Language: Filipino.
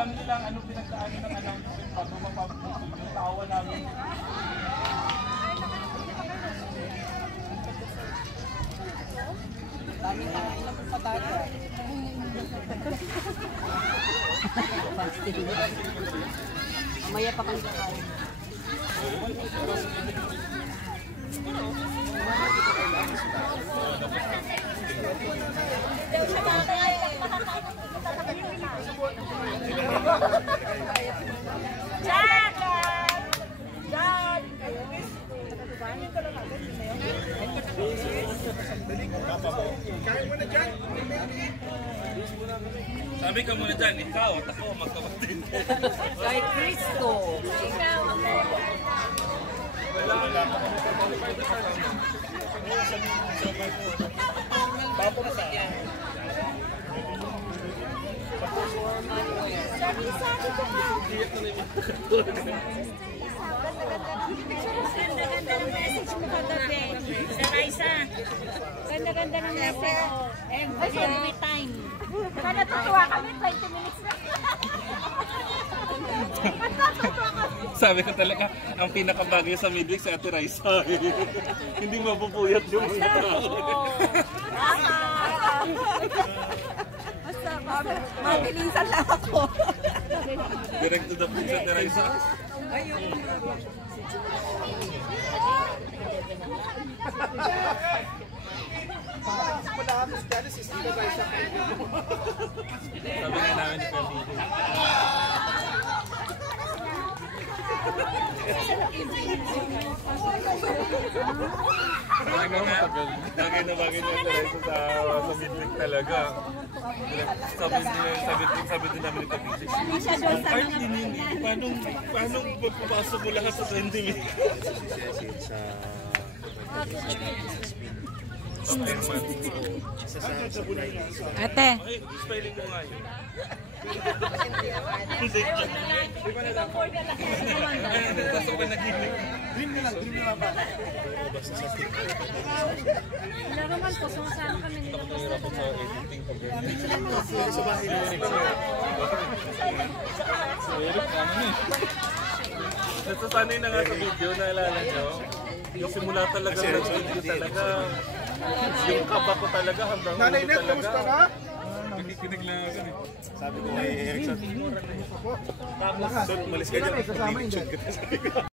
alam nilang ano pinagdaanan ng announcement bago mapapagod yung tawa namin. Daming kain lang po patata. Mamaya pa kami kakain. Sabi ka muna dyan, ikaw at ako magkapatid. Kay Cristo. Ikaw. Bapo na sa akin. Sabi ko pa. Ganda-ganda ng message mo kagabi. Sa Raisa. Ganda-ganda ng message. Every time. Baka natutuwa kami, 20 minutes na. Sabi ko talaga, ang pinakabagay sa midweek sa Ate Raisa. Hindi mapupuyat yung mga tao. Basta, mabilisan lang ako. Direct to the point sa Ate Raisa. Sabi nga namin ni Pamili. Bagay na bagay na talaga sa midweek talaga. Sabi din namin ni Pamili. Ang part din yun, paano pagpapasok mo lahat sa 20 minutes? Ate. Ay, spelling ko nga yun. Pasok ba nag-ibig? Dream na lang ba? Wala naman po, sumasama kami nila. Nakahirap sa editing pag Sa bahay na nasasanay na nga sa video, naalala nyo? Yung simula talaga ng video talaga. Yung kaba ko talaga hanggang Nanay Net, kamusta ka? nakikinig lang ako eh. Sabi ko kay Erickson, tapos umalis ka dyan, pag-picture ka.